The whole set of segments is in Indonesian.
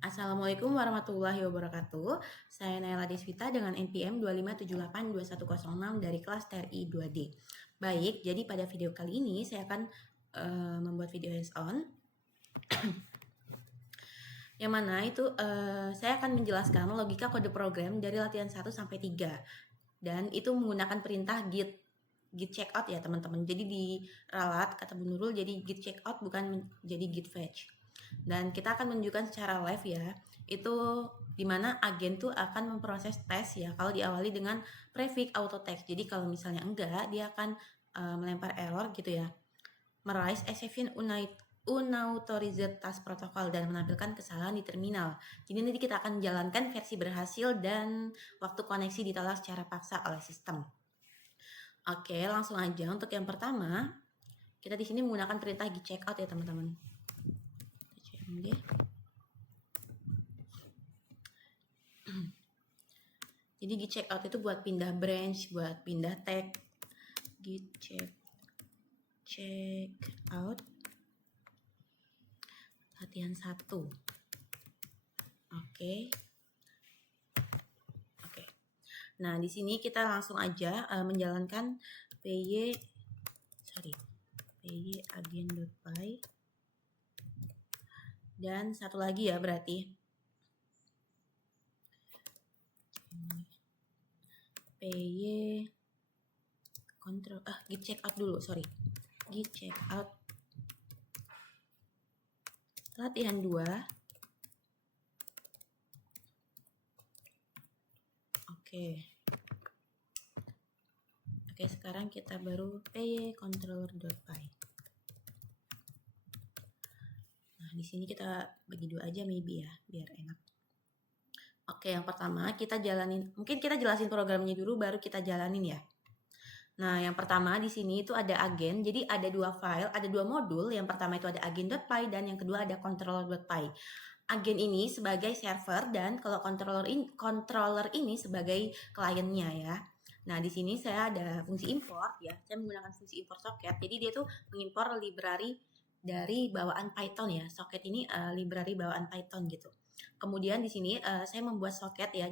Assalamualaikum warahmatullahi wabarakatuh. Saya Naila Deswita dengan NPM 2578210 dari kelas TRI 2D. Baik, jadi pada video kali ini saya akan membuat video hands-on. Yang mana itu saya akan menjelaskan logika kode program dari latihan 1 sampai 3. Dan itu menggunakan perintah git checkout ya teman-teman. Jadi di ralat kata Bu Nurul jadi git checkout bukan jadi git fetch. Dan kita akan menunjukkan secara live ya, itu dimana agen tuh akan memproses tes ya kalau diawali dengan prefix auto text. Jadi kalau misalnya enggak, dia akan melempar error gitu ya, merise exception unauthorized task protocol dan menampilkan kesalahan di terminal. Jadi nanti kita akan menjalankan versi berhasil dan waktu koneksi ditolak secara paksa oleh sistem. Oke, langsung aja untuk yang pertama, kita di sini menggunakan perintah git checkout ya teman-teman. Jadi git checkout itu buat pindah branch, buat pindah tag. Git checkout latihan 1. Oke. Nah, di sini kita langsung aja menjalankan py agen.py dan satu lagi ya berarti py control git checkout dulu, git checkout latihan 2. Oke, sekarang kita baru py controller.py. Nah, di sini kita bagi dua aja maybe ya, biar enak. Oke, yang pertama kita jalanin, mungkin kita jelasin programnya dulu baru kita jalanin ya. Nah, yang pertama di sini itu ada agen, jadi ada dua file, ada dua modul. Yang pertama itu ada agen.py dan yang kedua ada controller.py. Agen ini sebagai server dan kalau controller ini sebagai kliennya ya. Nah, di sini saya ada fungsi import ya. Saya menggunakan fungsi import socket. Jadi dia tuh mengimpor library dari bawaan Python ya. Socket ini library bawaan Python gitu. Kemudian di sini saya membuat socket ya,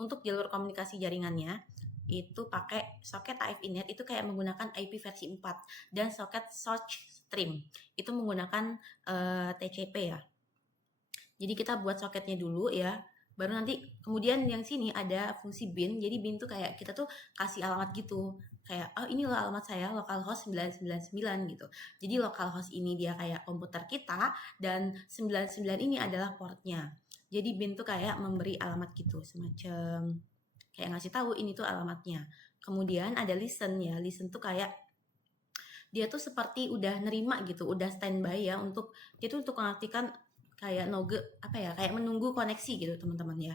untuk jalur komunikasi jaringannya itu pakai socket AF-INET itu kayak menggunakan IP versi 4 dan socket source stream itu menggunakan TCP ya. Jadi kita buat soketnya dulu ya. Baru nanti kemudian yang sini ada fungsi bin. Jadi bin tuh kayak kita tuh kasih alamat gitu. Kayak ini loh alamat saya localhost 999 gitu. Jadi localhost ini dia kayak komputer kita dan 99 ini adalah portnya. Jadi bin tuh kayak memberi alamat gitu, semacam kayak ngasih tahu ini tuh alamatnya. Kemudian ada listen ya. Listen tuh kayak dia tuh seperti udah nerima gitu, udah standby ya untuk dia tuh untuk mengartikan kayak kayak menunggu koneksi gitu teman-teman ya.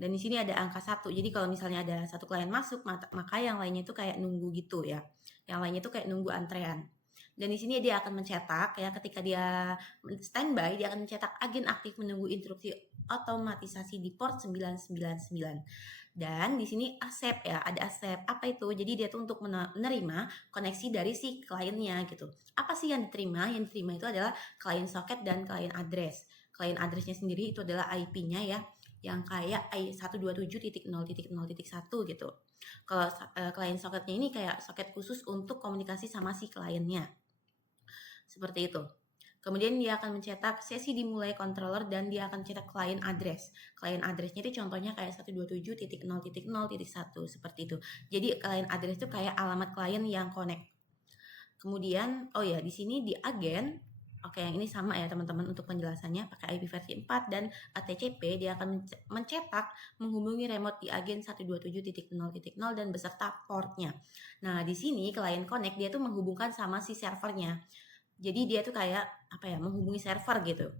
Dan di sini ada angka 1. Jadi kalau misalnya ada satu klien masuk, maka yang lainnya itu kayak nunggu gitu ya. Yang lainnya itu kayak nunggu antrean. Dan di sini dia akan mencetak ya, ketika dia standby dia akan mencetak agen aktif menunggu instruksi otomatisasi di port 999. Dan di sini accept ya, ada accept. Apa itu? Jadi dia tuh untuk menerima koneksi dari si kliennya gitu. Apa sih yang diterima? Yang diterima itu adalah client socket dan client address. Client addressnya sendiri itu adalah IP-nya ya, yang kayak 127.0.0.1 gitu. Kalau client socketnya ini kayak soket khusus untuk komunikasi sama si kliennya. Seperti itu. Kemudian dia akan mencetak sesi dimulai controller dan dia akan cetak client address. Client addressnya itu contohnya kayak 127.0.0.1 seperti itu. Jadi client address itu kayak alamat klien yang connect. Kemudian di sini di agen, yang ini sama ya teman-teman untuk penjelasannya, pakai IP versi 4 dan TCP dia akan mencetak menghubungi remote di agen 127.0.0 dan beserta portnya. Nah, di sini client connect dia tuh menghubungkan sama si servernya. Jadi dia tuh kayak menghubungi server gitu.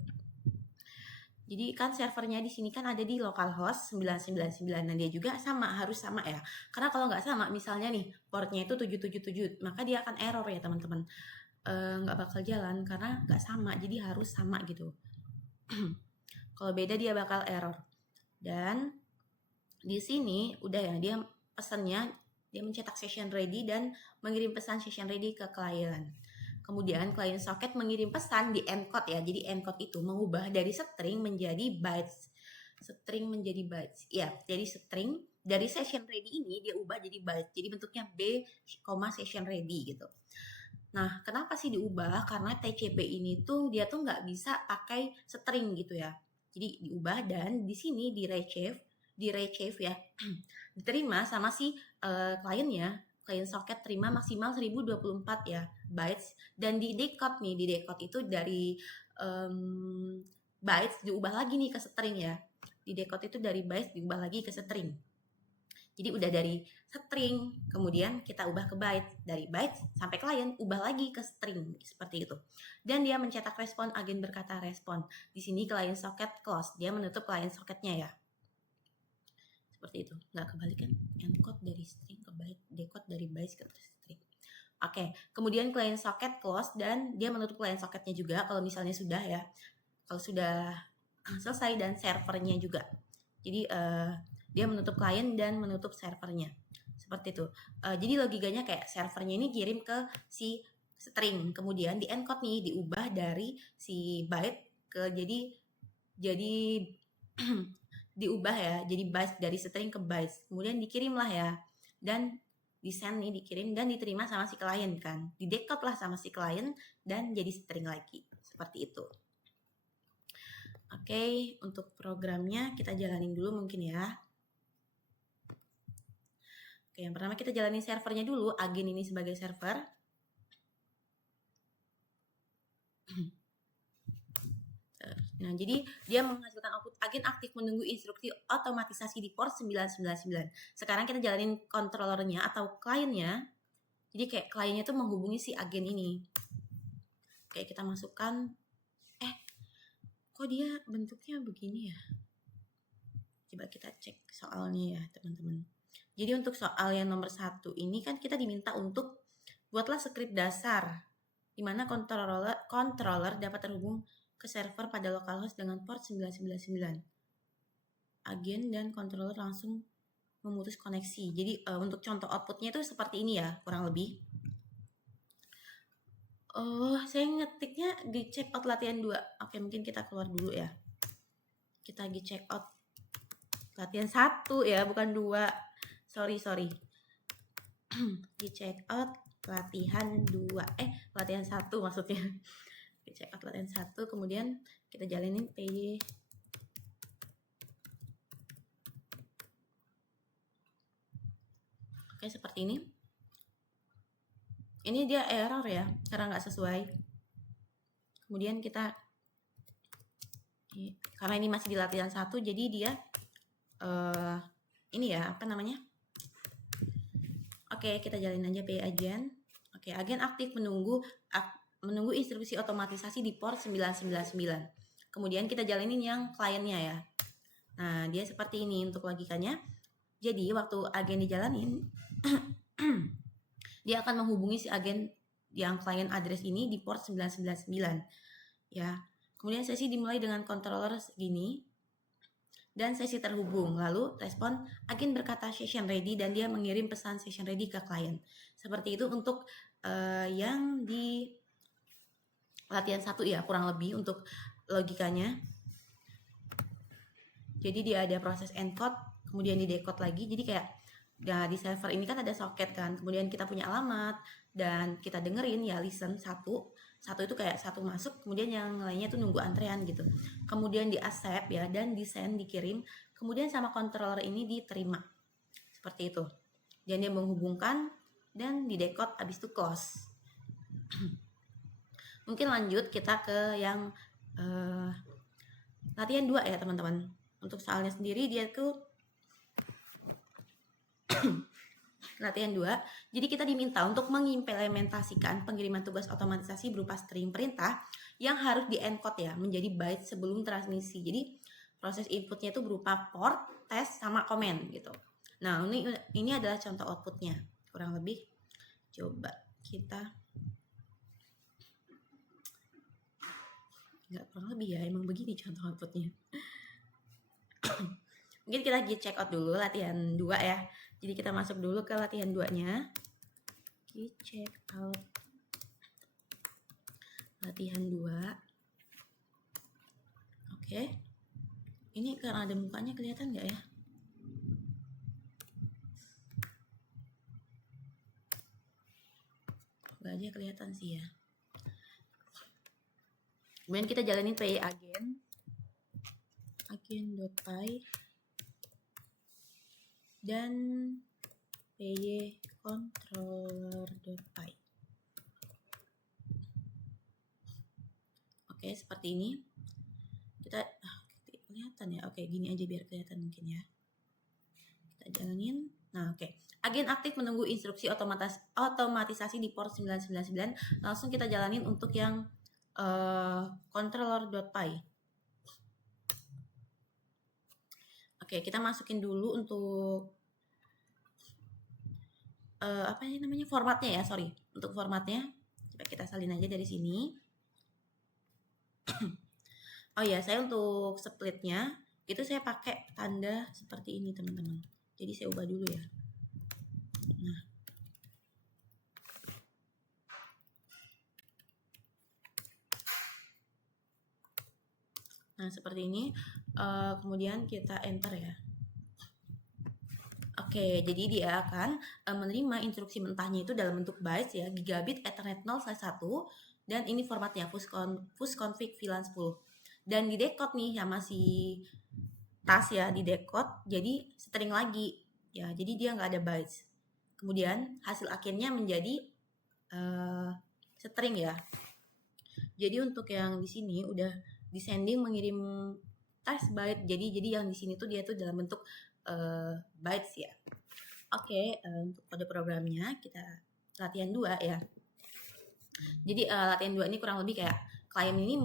Jadi kan servernya di sini kan ada di localhost 999. Nah, dia juga harus sama ya. Karena kalau nggak sama, misalnya nih portnya itu 777, maka dia akan error ya teman-teman. Nggak bakal jalan karena nggak sama. Jadi harus sama gitu. Kalau beda dia bakal error. Dan di sini udah ya, dia pesannya dia mencetak session ready dan mengirim pesan session ready ke klien. Kemudian client socket mengirim pesan di encode ya. Jadi encode itu mengubah dari string menjadi bytes. String menjadi bytes. Ya, jadi string dari session ready ini dia ubah jadi bytes. Jadi bentuknya b, session ready gitu. Nah, kenapa sih diubah? Karena TCP ini tuh dia tuh nggak bisa pakai string gitu ya. Jadi diubah dan di sini di retrieve ya, diterima sama si kliennya. Client socket terima maksimal 1024 ya bytes, dan di decode nih, di decode itu dari bytes diubah lagi nih ke string ya. Di decode itu dari bytes diubah lagi ke string. Jadi udah dari string, kemudian kita ubah ke bytes, dari bytes sampai klien ubah lagi ke string seperti itu. Dan dia mencetak respon, agen berkata respon. Di sini client socket close, dia menutup client socketnya ya. Seperti itu, nggak kebalik kan? Encode dari string ke byte, decode dari bytes ke string. Oke, kemudian client socket close dan dia menutup client socketnya juga kalau misalnya sudah ya. Kalau sudah selesai, dan servernya juga. Jadi dia menutup client dan menutup servernya. Seperti itu. Jadi logikanya kayak servernya ini kirim ke si string, kemudian di encode nih diubah dari si byte ke jadi diubah ya, jadi bytes, dari string ke bytes, kemudian dikirim lah ya, dan di send nih, dikirim dan diterima sama si klien kan, di decode lah sama si klien dan jadi string lagi, seperti itu. Oke, untuk programnya kita jalanin dulu mungkin ya. Oke, yang pertama kita jalanin servernya dulu, agen ini sebagai server. Nah, jadi dia menghasilkan output agen aktif menunggu instruksi otomatisasi di port 999. Sekarang kita jalanin controllernya atau kliennya. Jadi kayak kliennya tuh menghubungi si agen ini. Kayak kita masukkan, kok dia bentuknya begini ya? Coba kita cek soalnya ya teman-teman. Jadi untuk soal yang nomor 1 ini kan kita diminta untuk buatlah script dasar, di mana controller dapat terhubung ke server pada localhost dengan port 999. Agen dan controller langsung memutus koneksi. Jadi untuk contoh outputnya itu seperti ini ya, kurang lebih. Saya ngetiknya di check out latihan 2. Oke, mungkin kita keluar dulu ya. Kita lagi check out latihan 1 ya, bukan 2. Sorry. Di check out latihan 2. Latihan 1 maksudnya. Di check out latihan 1, kemudian kita jalanin PJ. Oke, seperti ini. Ini dia error ya, karena nggak sesuai. Kemudian kita, karena ini masih di latihan 1, jadi dia ini ya, apa namanya? Oke, kita jalin aja PJ agen. Oke, agen aktif menunggu instruksi otomatisasi di port 999. Kemudian kita jalanin yang kliennya ya. Nah, dia seperti ini untuk logikanya. Jadi waktu agen dijalanin dia akan menghubungi si agen yang klien address ini di port 999 ya. Kemudian sesi dimulai dengan controller segini dan sesi terhubung. Lalu respon agen berkata session ready dan dia mengirim pesan session ready ke klien. Seperti itu untuk yang di latihan 1 ya, kurang lebih untuk logikanya. Jadi dia ada proses encode, kemudian di decode lagi. Jadi kayak ya, di server ini kan ada socket kan, kemudian kita punya alamat dan kita dengerin ya, listen satu itu kayak satu masuk, kemudian yang lainnya tuh nunggu antrean gitu. Kemudian di accept ya, dan di send, dikirim, kemudian sama controller ini diterima. Seperti itu. Dan dia menghubungkan dan di decode habis itu close. Mungkin lanjut kita ke yang latihan 2 ya teman-teman. Untuk soalnya sendiri dia tuh latihan 2. Jadi kita diminta untuk mengimplementasikan pengiriman tugas otomatisasi berupa string perintah yang harus di-encode ya menjadi byte sebelum transmisi. Jadi proses inputnya itu berupa port, test, sama komen gitu. Nah, ini adalah contoh outputnya. Kurang lebih coba kita, nggak kurang lebih ya, emang begini contoh outputnya. Mungkin kita lagi check out dulu latihan 2 ya. Jadi kita masuk dulu ke latihan 2-nya. Check out latihan 2. Oke. Ini karena ada mukanya kelihatan nggak ya? Nggak aja kelihatan sih ya. Kemudian kita jalanin py agen.py dan py controller.py. Oke, seperti ini. Kita kelihatan ya. Oke, gini aja biar kelihatan mungkin ya. Kita jalanin. Nah, oke. Agen aktif menunggu instruksi otomatisasi di port 999. Langsung kita jalanin untuk yang controller.py. Oke, kita masukin dulu untuk apa ini namanya, formatnya ya, sorry. Untuk formatnya, coba kita salin aja dari sini. Oh ya, saya untuk splitnya itu saya pakai tanda seperti ini teman-teman. Jadi saya ubah dulu ya. Nah seperti ini. Kemudian kita enter ya. Oke, jadi dia akan menerima instruksi mentahnya itu dalam bentuk bytes ya, gigabit Ethernet 0/1, dan ini formatnya fusconfig VLAN 10. Dan di decode nih ya, masih tas ya, di decode jadi string lagi ya, jadi dia nggak ada bytes. Kemudian hasil akhirnya menjadi string ya. Jadi untuk yang di sini udah descending mengirim text byte, jadi yang di sini tuh dia tuh dalam bentuk bytes ya. Oke, untuk kode programnya kita latihan 2 ya. Jadi latihan 2 ini kurang lebih kayak klien ini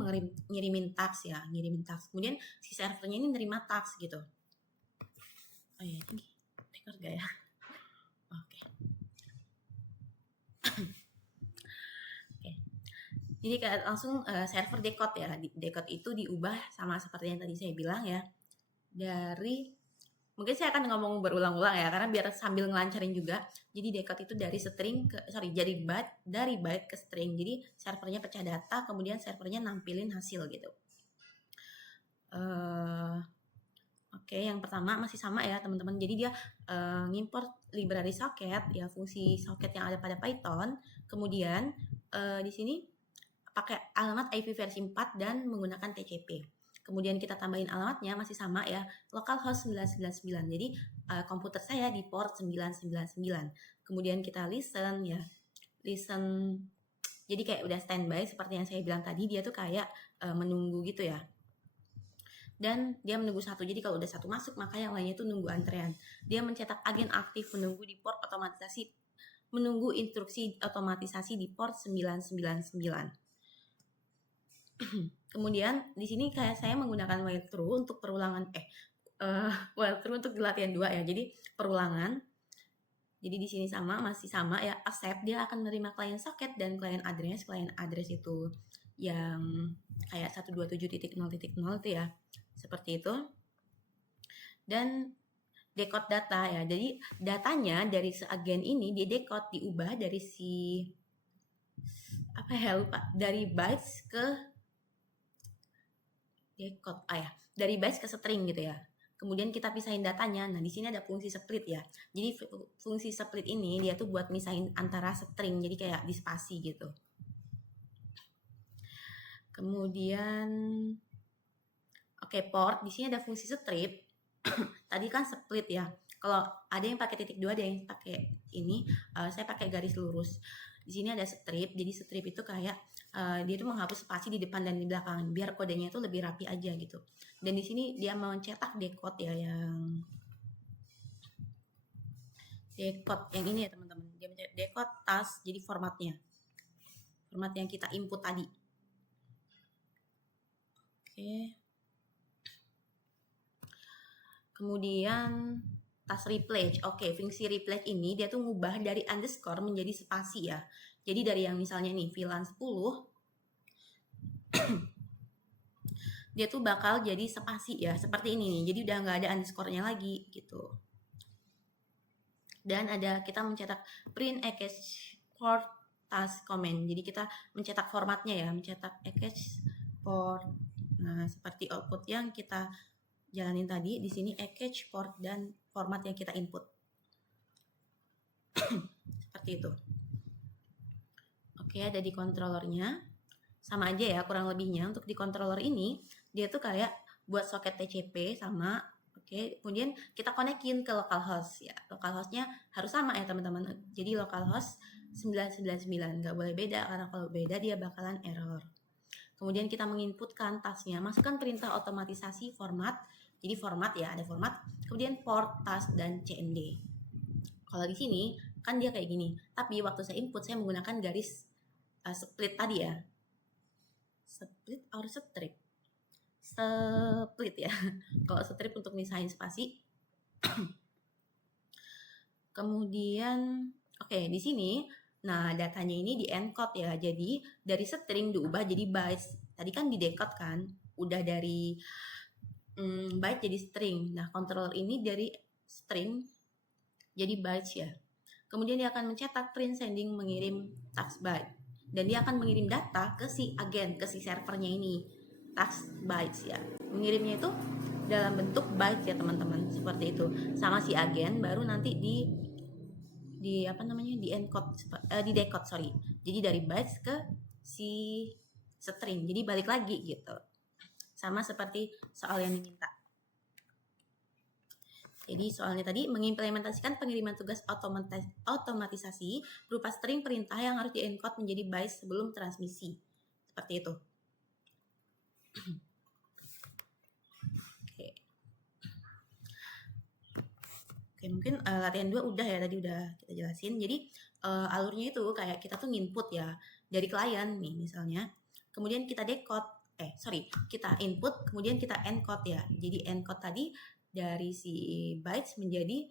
ngirimin task ya, ngirimin task. Kemudian si servernya ini nerima task gitu. Oh iya, ini record gak ya? Oke. Oke. Jadi kayak langsung server decode ya. Decode itu diubah sama seperti yang tadi saya bilang ya. Mungkin saya akan ngomong berulang-ulang ya, karena biar sambil ngelancarin juga. Jadi decode itu dari byte ke string. Jadi servernya pecah data, kemudian servernya nampilin hasil gitu. Oke, yang pertama masih sama ya teman-teman. Jadi dia ngimport library socket ya, fungsi socket yang ada pada Python. Kemudian di sini pakai alamat IP versi 4 dan menggunakan TCP. Kemudian kita tambahin alamatnya masih sama ya, localhost 999. Jadi komputer saya di port 999. Kemudian kita listen ya. Listen, jadi kayak udah standby seperti yang saya bilang tadi, dia tuh kayak menunggu gitu ya. Dan dia menunggu satu, jadi kalau udah satu masuk maka yang lainnya tuh nunggu antrean. Dia mencetak agen aktif menunggu di port otomatisasi, menunggu instruksi otomatisasi di port 999. Kemudian di sini kayak saya menggunakan while true untuk perulangan while true untuk latihan 2 ya. Jadi perulangan. Jadi di sini masih sama ya, accept dia akan menerima client socket dan client address. Client address itu yang kayak 127.0.0 itu ya. Seperti itu. Dan decode data ya. Jadi datanya dari agen ini di decode, diubah dari dari bytes ke decode dari bytes ke string gitu ya. Kemudian kita pisahin datanya. Nah, di sini ada fungsi split ya. Jadi fungsi split ini dia tuh buat misahin antara string, jadi kayak di spasi gitu. Kemudian port di sini ada fungsi strip. Tadi kan split ya. Kalau ada yang pakai titik 2, ada yang pakai ini, saya pakai garis lurus. Di sini ada strip. Jadi strip itu kayak dia tuh menghapus spasi di depan dan di belakang biar kodenya itu lebih rapi aja gitu. Dan di sini dia mencetak decode ya, yang decode yang ini ya teman-teman. Dia mencetak decode task, jadi format yang kita input tadi. Oke. Kemudian task replace. Fungsi replace ini dia tuh ngubah dari underscore menjadi spasi ya. Jadi dari yang misalnya nih VLAN 10 dia tuh bakal jadi spasi ya, seperti ini nih. Jadi udah nggak ada underscore-nya lagi gitu. Dan kita mencetak print a cache port task comment. Jadi kita mencetak formatnya ya, mencetak package port. Nah, seperti output yang kita jalanin tadi, di sini package port dan format yang kita input. Seperti itu. Oke, ada di controllernya. Sama aja ya kurang lebihnya. Untuk di controller ini, dia tuh kayak buat soket TCP sama, oke, kemudian kita konekin ke localhost ya. Localhostnya harus sama ya teman-teman. Jadi localhost 999, nggak boleh beda karena kalau beda dia bakalan error. Kemudian kita menginputkan tasknya, masukkan perintah otomatisasi format. Jadi format ya, ada format, kemudian port, task, dan CMD. Kalau di sini kan dia kayak gini, tapi waktu saya input saya menggunakan garis split tadi ya. Split or strip? Split ya. Kalau strip untuk misahin spasi. Kemudian oke, di sini nah datanya ini di encode ya. Jadi dari string diubah jadi bytes. Tadi kan di decode kan, udah dari byte jadi string. Nah, controller ini dari string jadi bytes ya. Kemudian dia akan mencetak print sending mengirim task byte. Dan dia akan mengirim data ke si agen, ke si servernya ini. Task bytes ya. Mengirimnya itu dalam bentuk bytes ya teman-teman, seperti itu. Sama si agen baru nanti di apa namanya, di encode, di decode sorry. Jadi dari bytes ke si string. Jadi balik lagi gitu. Sama seperti soal yang diminta. Jadi soalnya tadi mengimplementasikan pengiriman tugas otomatisasi berupa string perintah yang harus di-encode menjadi bytes sebelum transmisi. Seperti itu. Oke, mungkin latihan 2 udah ya, tadi udah kita jelasin. Jadi alurnya itu kayak kita tuh nginput ya dari klien nih misalnya. Kemudian kita decode, kita input, kemudian kita encode ya. Jadi encode tadi dari si bytes menjadi,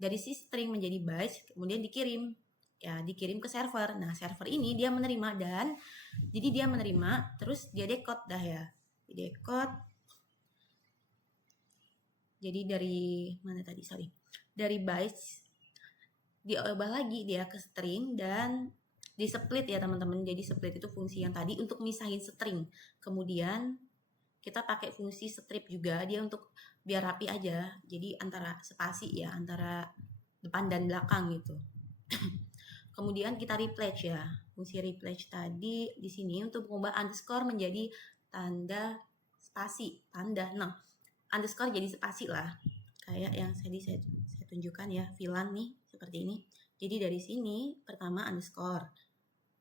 dari si string menjadi bytes, kemudian dikirim ke server. Nah, server ini dia menerima dan jadi dia menerima terus dia decode dah ya. Di decode. Jadi dari mana tadi? Dari bytes diubah lagi dia ke string dan di split ya teman-teman. Jadi split itu fungsi yang tadi untuk misahin string. Kemudian kita pakai fungsi strip juga, dia untuk biar rapi aja. Jadi antara spasi ya, antara depan dan belakang gitu. Kemudian kita replace ya. Fungsi replace tadi di sini untuk mengubah underscore menjadi tanda spasi, tanda. Nah, underscore jadi spasi lah. Kayak yang tadi saya tunjukkan ya, VLAN nih seperti ini. Jadi dari sini pertama underscore.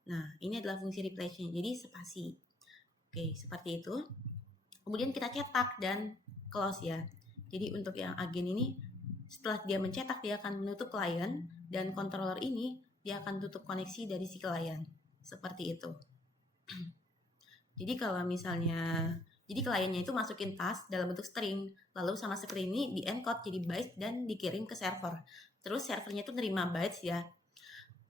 Nah, ini adalah fungsi replace-nya. Jadi spasi. Oke, seperti itu. Kemudian kita cetak dan close ya. Jadi untuk yang agen ini setelah dia mencetak dia akan menutup klien dan controller ini dia akan tutup koneksi dari si klien. Seperti itu. Jadi kalau misalnya jadi kliennya itu masukin task dalam bentuk string, lalu sama string ini di encode jadi bytes dan dikirim ke server. Terus servernya itu nerima bytes ya.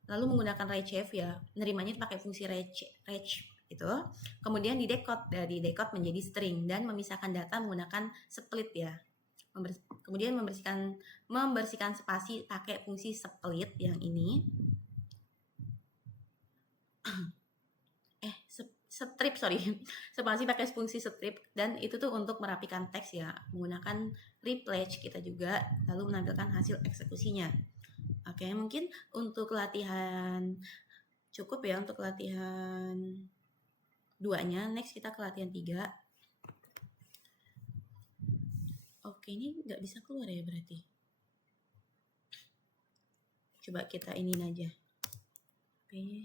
Lalu menggunakan retrieve ya, nerimanya pakai fungsi retrieve itu. Kemudian di decode menjadi string dan memisahkan data menggunakan split ya. Kemudian membersihkan spasi pakai fungsi split yang ini. Strip spasi pakai fungsi strip dan itu tuh untuk merapikan teks ya, menggunakan replace kita juga lalu menampilkan hasil eksekusinya. Oke, mungkin untuk latihan cukup ya untuk latihan 2-nya. Next kita ke latihan 3. Oke, ini nggak bisa keluar ya berarti. Coba kita iniin aja. Oke.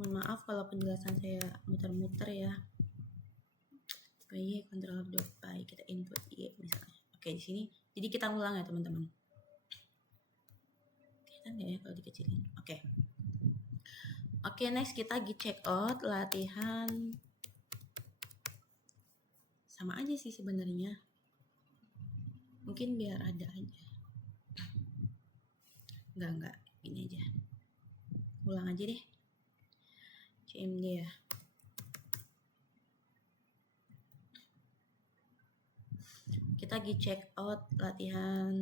Mohon maaf kalau penjelasan saya muter-muter ya. Py controller.py kita input y misalnya. Oke, di sini. Jadi kita ulang ya teman-teman. Kelihatan nggak ya kalau dikecilin? Oke. Oke, next kita git checkout latihan. Sama aja sih sebenarnya. Mungkin biar ada aja. Enggak. Ini aja. Ulang aja deh. CMD ya. Kita git checkout latihan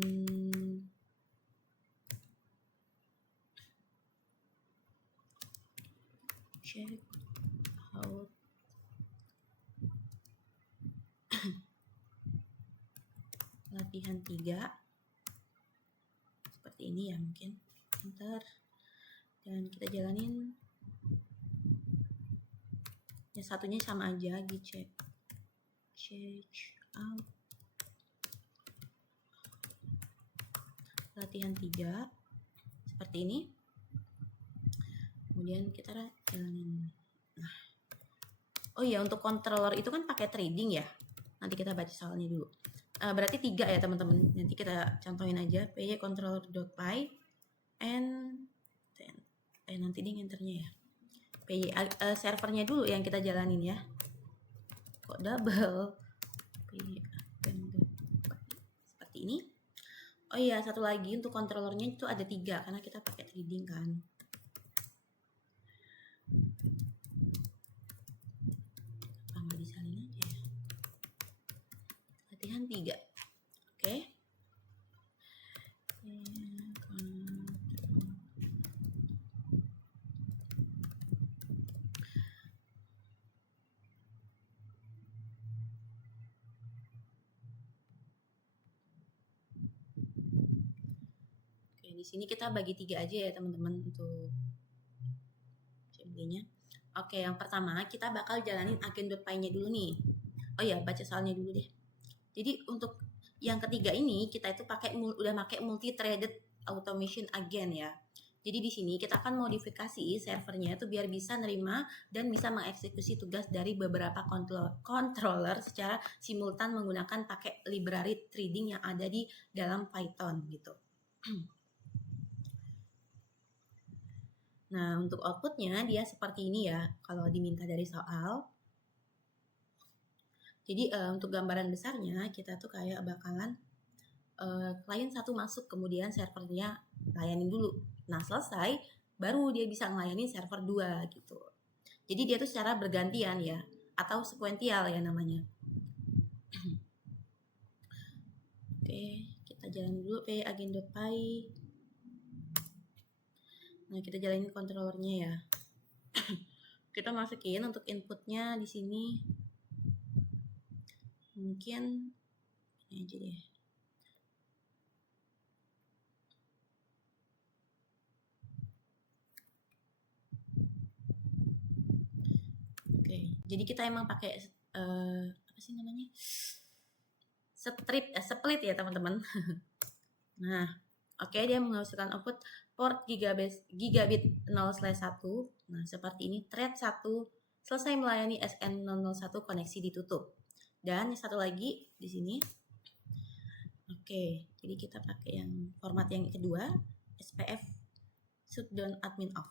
latihan 3 seperti ini ya, mungkin enter, dan kita jalanin. Ya satunya sama aja, check out latihan 3 seperti ini. Kemudian kita jalanin. Nah, oh iya, untuk controller itu kan pakai trading ya. Nanti kita baca soalnya dulu. Berarti 3 ya teman-teman. Nanti kita contohin aja py controller.py and nanti dia enternya ya. py servernya dulu yang kita jalanin ya. Kok double? py seperti ini. Oh iya, satu lagi untuk controllernya itu ada 3 karena kita pakai trading kan. Apa disalin aja ya. Latihan 3. Oke. Di sini kita bagi 3 aja ya teman-teman untuk assembly-nya. Oke, yang pertama kita bakal jalanin agen.py-nya dulu nih. Oh ya, baca soalnya dulu deh. Jadi untuk yang ketiga ini kita itu udah pakai multi-threaded automation agent ya. Jadi di sini kita akan modifikasi servernya itu biar bisa nerima dan bisa mengeksekusi tugas dari beberapa controller secara simultan menggunakan pakai library trading yang ada di dalam Python gitu. Nah, untuk outputnya dia seperti ini ya, kalau diminta dari soal. Jadi untuk gambaran besarnya kita tuh kayak bakalan klien 1 masuk, kemudian servernya layanin dulu. Nah, selesai, baru dia bisa ngelayanin server 2 gitu. Jadi dia tuh secara bergantian ya, atau sekuensial ya namanya. Oke, kita jalan dulu agent.py. Nah, kita jalanin controllernya ya. Kita masukin untuk inputnya di sini. Mungkin ini aja deh. Oke, jadi kita emang pakai apa sih namanya? Split ya teman-teman. Nah, oke, dia menghasilkan output port gigabit 0/1. Nah, seperti ini. Thread 1 selesai melayani SN001, koneksi ditutup. Dan satu lagi di sini. Oke, jadi kita pakai yang format yang kedua, SPF shutdown admin off.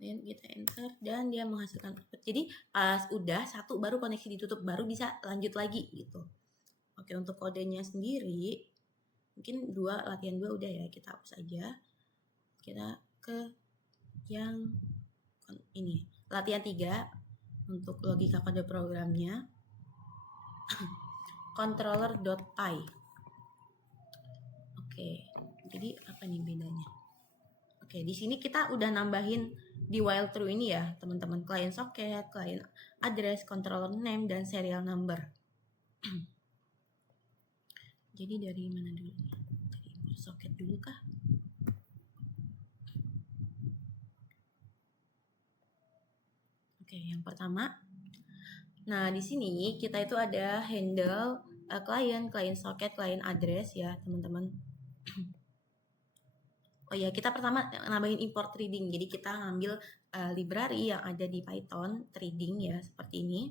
Dan kita enter dan dia menghasilkan output. Jadi pas udah 1 baru koneksi ditutup, baru bisa lanjut lagi gitu. Oke, untuk kodenya sendiri mungkin latihan 2 udah ya, kita hapus aja. Kita ke yang ini, latihan 3 untuk logika kode programnya. controller.py. Oke, jadi apa nih bedanya? Oke, di sini kita udah nambahin di while true ini ya, teman-teman, client socket, client address, controller name, dan serial number. Jadi dari mana dulu nih? Dari socket dulu kah? Oke, yang pertama. Nah, di sini kita itu ada handle client socket, client address ya, teman-teman. Oh ya, kita pertama nambahin import trading. Jadi kita ngambil library yang ada di Python trading ya, seperti ini.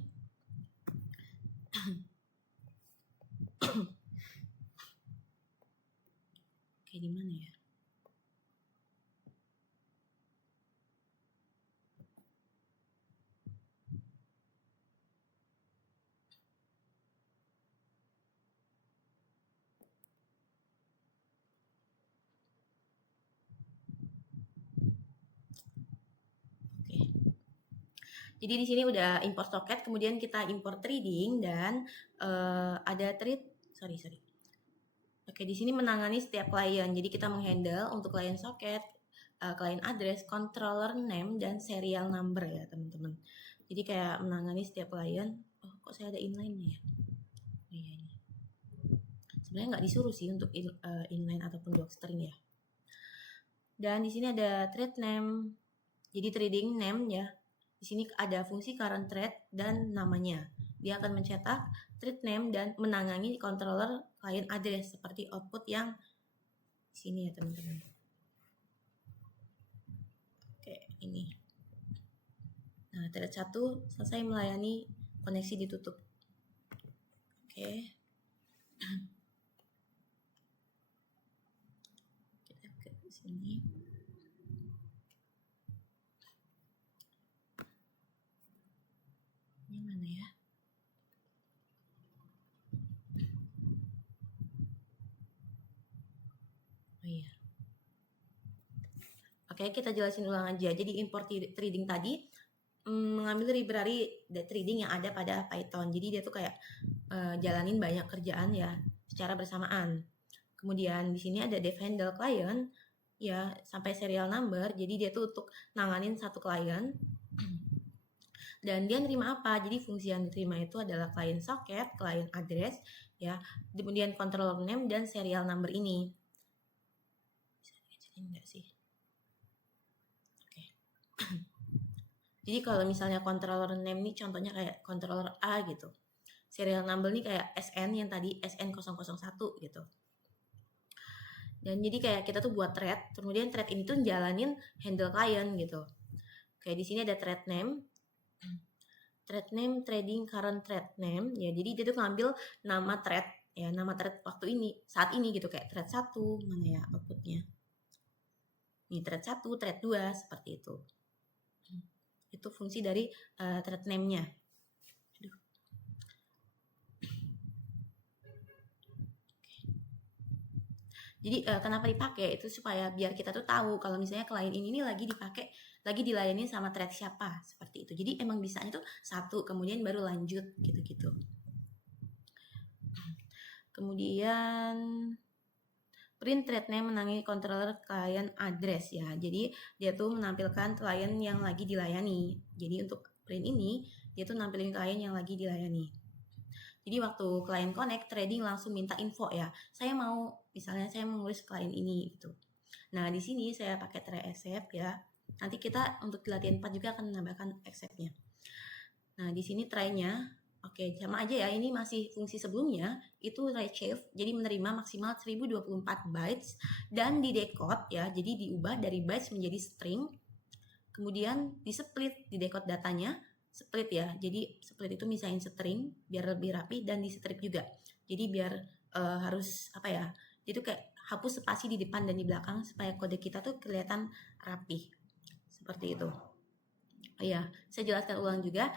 Oke, di mana ya? Jadi di sini udah import socket, kemudian kita import trading dan ada sorry. Oke, di sini menangani setiap klien. Jadi kita menghandle untuk client socket, client address, controller name, dan serial number ya teman-teman. Jadi kayak menangani setiap klien. Oh, kok saya ada inline ya? iya ini. Sebenarnya nggak disuruh sih untuk inline ataupun docstring ya. Dan di sini ada thread name. Jadi trading name ya. Di sini ada fungsi current thread dan namanya. Dia akan mencetak thread name dan menangani controller client address seperti output yang di sini ya teman-teman. Oke, ini. Nah, thread 1 selesai melayani, koneksi ditutup. Oke. Kita ke sini. Ini mana ya? Oh iya. Oke, kita jelasin ulang aja. Jadi import trading tadi mengambil library trading yang ada pada Python. Jadi dia tuh kayak jalanin banyak kerjaan ya secara bersamaan. Kemudian di sini ada dev handle client ya sampai serial number. Jadi dia tuh untuk nanganin satu klien. Dan dia nerima apa? Jadi fungsi yang diterima itu adalah client socket, client address ya, kemudian controller name dan serial number ini. Bisa dikecilin nggak sih? Oke. Jadi kalau misalnya controller name ini contohnya kayak controller A gitu. Serial number ini kayak SN yang tadi SN001 gitu. Dan jadi kayak kita tuh buat thread, kemudian thread ini tuh jalanin handle client gitu. Kayak di sini ada thread name, trading current thread name ya. Jadi dia tuh ngambil nama thread ya, nama thread waktu ini, saat ini gitu, kayak thread 1, mana ya outputnya. Ini thread 1, thread 2 seperti itu. Itu fungsi dari thread name-nya. Jadi kenapa dipakai itu supaya biar kita tuh tahu kalau misalnya klien ini lagi dipakai, lagi dilayani sama thread siapa seperti itu. Jadi emang bisanya tuh satu, kemudian baru lanjut gitu-gitu. Kemudian print thread name menangani controller client address ya. Jadi dia tuh menampilkan klien yang lagi dilayani. Jadi untuk print ini dia tuh nampilin klien yang lagi dilayani. Jadi waktu klien connect, trading langsung minta info ya. Saya mau, misalnya saya menulis klien ini gitu. Nah, di sini saya pakai try accept ya. Nanti kita untuk latihan 4 juga akan menambahkan accept-nya. Nah, di sini try-nya, oke, sama aja ya. Ini masih fungsi sebelumnya, itu retrieve, jadi menerima maksimal 1024 bytes dan di decode ya. Jadi diubah dari bytes menjadi string. Kemudian di split, di decode datanya, split ya. Jadi split itu misahin string biar lebih rapi dan di strip juga. Jadi biar harus apa ya? Itu kayak hapus spasi di depan dan di belakang supaya kode kita tuh kelihatan rapi. Seperti itu. Oh ya, saya jelaskan ulang juga.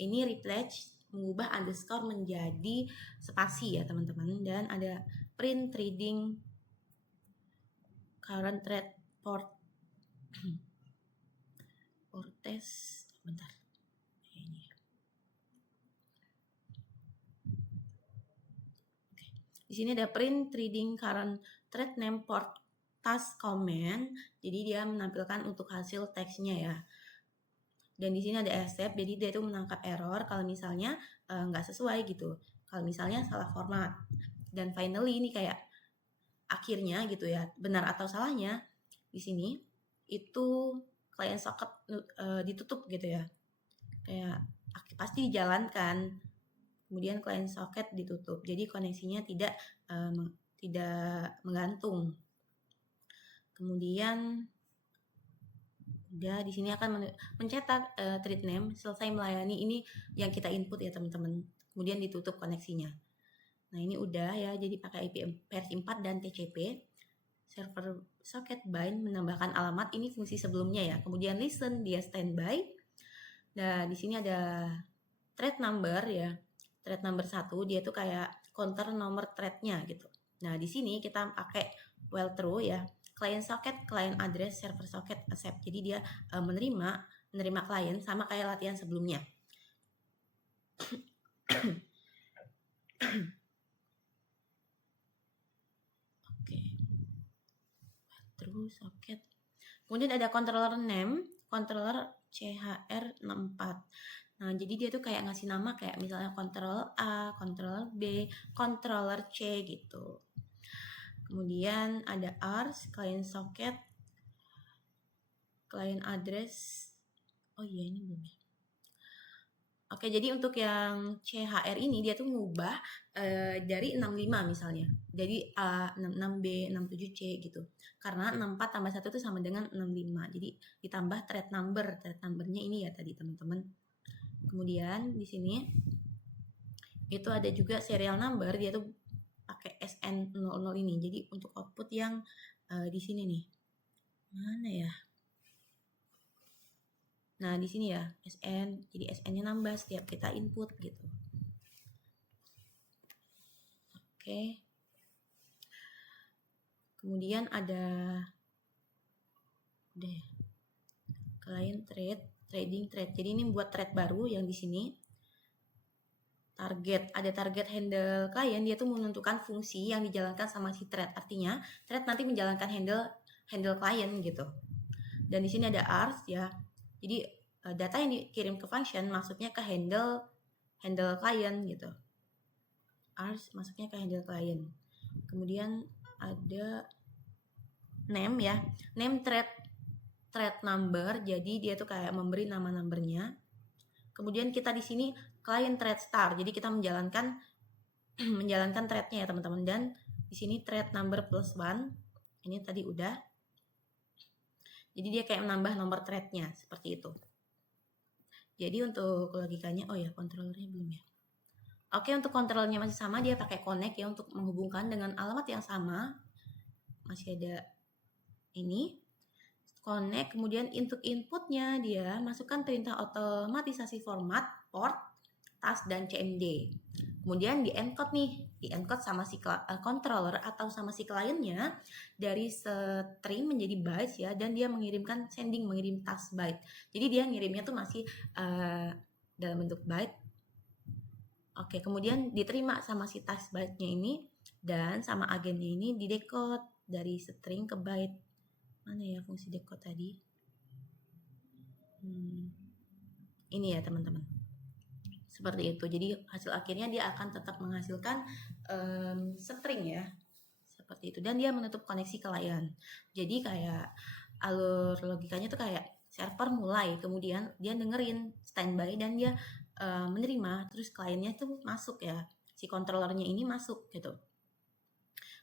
Ini replace mengubah underscore menjadi spasi ya teman-teman, dan ada print trading current thread port test bentar. Ini. Oke. Di sini ada print trading current thread name port task comment. Jadi dia menampilkan untuk hasil teksnya ya. Dan di sini ada accept, jadi dia itu menangkap error kalau misalnya nggak sesuai gitu. Kalau misalnya salah format. Dan finally ini kayak akhirnya gitu ya, benar atau salahnya di sini itu client socket ditutup gitu ya. Kayak pasti dijalankan. Kemudian client socket ditutup. Jadi koneksinya tidak menggantung. Kemudian udah di sini akan mencetak thread name selesai melayani ini yang kita input ya teman-teman. Kemudian ditutup koneksinya. Nah, ini udah ya, jadi pakai IP versi 4 dan TCP. Server socket bind menambahkan alamat, ini fungsi sebelumnya ya. Kemudian listen, dia standby. Nah, di sini ada thread number ya. Thread number 1, dia tuh kayak counter nomor threadnya gitu. Nah, di sini kita pakai while true ya. Client socket, client address, server socket, accept. Jadi dia menerima klien sama kayak latihan sebelumnya. Oke. True socket. Kemudian ada controller name, controller CHR64. Nah, jadi dia tuh kayak ngasih nama kayak misalnya control A, control B, controller C gitu. Kemudian ada ARS, client socket, client address. Oh iya, ini belum ya. Oke, jadi untuk yang CHR ini dia tuh ngubah dari 65 misalnya. Jadi A, 66B, 67C gitu. Karena 64 tambah 1 itu sama dengan 65. Jadi ditambah thread number. Thread numbernya ini ya tadi teman-teman. Kemudian di sini itu ada juga serial number, dia tuh pakai SN00 ini. Jadi untuk output yang di sini nih. Mana ya? Nah, di sini ya, SN. Jadi SN-nya nambah setiap kita input gitu. Oke. Kemudian ada client thread, trading thread. Jadi ini buat thread baru yang di sini. Ada target handle client, dia tuh menentukan fungsi yang dijalankan sama si thread. Artinya, thread nanti menjalankan handle client gitu. Dan di sini ada ARS ya. Jadi data yang dikirim ke function masuknya ke handle client gitu. ARS masuknya ke handle client. Kemudian ada name ya. Name thread number. Jadi dia tuh kayak memberi nama numbernya. Kemudian kita di sini client thread star. Jadi kita menjalankan threadnya ya teman-teman. Dan di sini thread number +1. Ini tadi udah. Jadi dia kayak menambah nomor threadnya seperti itu. Jadi untuk logikanya, oh ya controllernya belum ya. Oke, untuk controllernya masih sama, dia pakai connect ya untuk menghubungkan dengan alamat yang sama. Masih ada ini. Connect, kemudian untuk inputnya dia masukkan perintah otomatisasi format, port, task, dan CMD. Kemudian di encode sama si controller atau sama si kliennya dari string menjadi bytes ya, dan dia mengirim task byte. Jadi dia ngirimnya tuh masih dalam bentuk byte. Oke, kemudian diterima sama si task byte-nya ini dan sama agennya ini didecode dari string ke byte. Mana ya fungsi decode tadi? Ini ya teman-teman. Seperti itu. Jadi hasil akhirnya dia akan tetap menghasilkan string ya. Seperti itu. Dan dia menutup koneksi ke klien. Jadi kayak alur logikanya tuh kayak server mulai, kemudian dia dengerin standby dan dia menerima, terus kliennya tuh masuk ya. Si controllernya ini masuk gitu.